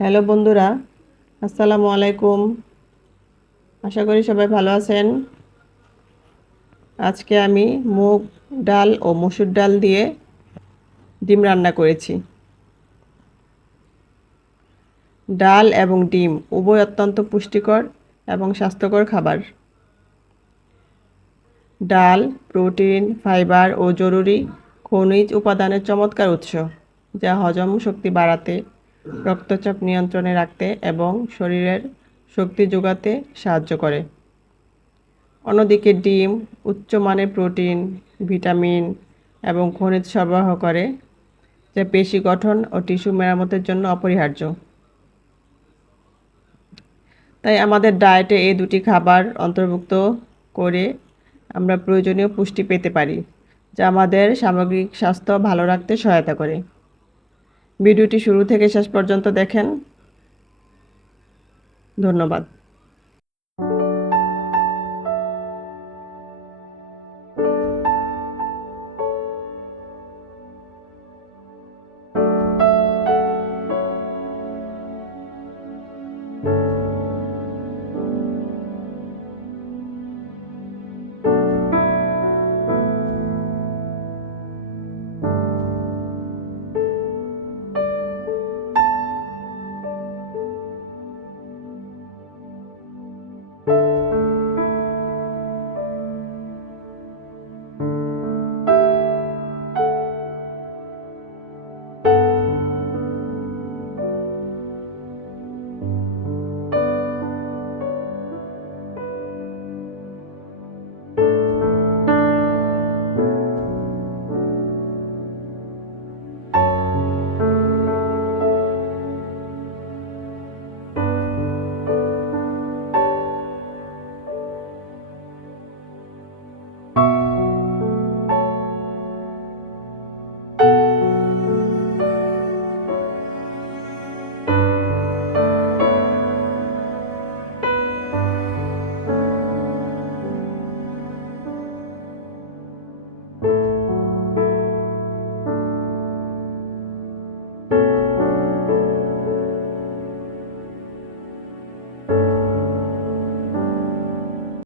Hello বন্ধুরা, আসসালামু আলাইকুম। আশা করি সবাই ভালো আছেন। আজকে আমি মুগ ডাল ও মসুর ডাল দিয়ে ডিম রান্না করেছি। ডাল এবং ডিম উভয় অত্যন্ত পুষ্টিকর এবং স্বাস্থ্যকর খাবার। ডাল, প্রোটিন, ফাইবার ও জরুরি খনিজ উপাদানের চমৎকার উৎস, যা হজম শক্তি বাড়াতে রক্তচাপ নিয়ন্ত্রণে রাখতে এবং শরীরের শক্তি যোগাতে সাহায্য করে। অন্যদিকে ডিম উচ্চমানের প্রোটিন, ভিটামিন এবং খনিজ সরবরাহ করে, যা পেশি গঠন ও টিস্যু মেরামতের জন্য অপরিহার্য। তাই আমাদের ডায়েটে এই দুটি খাবার অন্তর্ভুক্ত করে আমরা প্রয়োজনীয় পুষ্টি পেতে পারি, যা আমাদের সামগ্রিক স্বাস্থ্য ভালো রাখতে সহায়তা করে। ভিডিওটি শুরু থেকে শেষ পর্যন্ত দেখেন। ধন্যবাদ।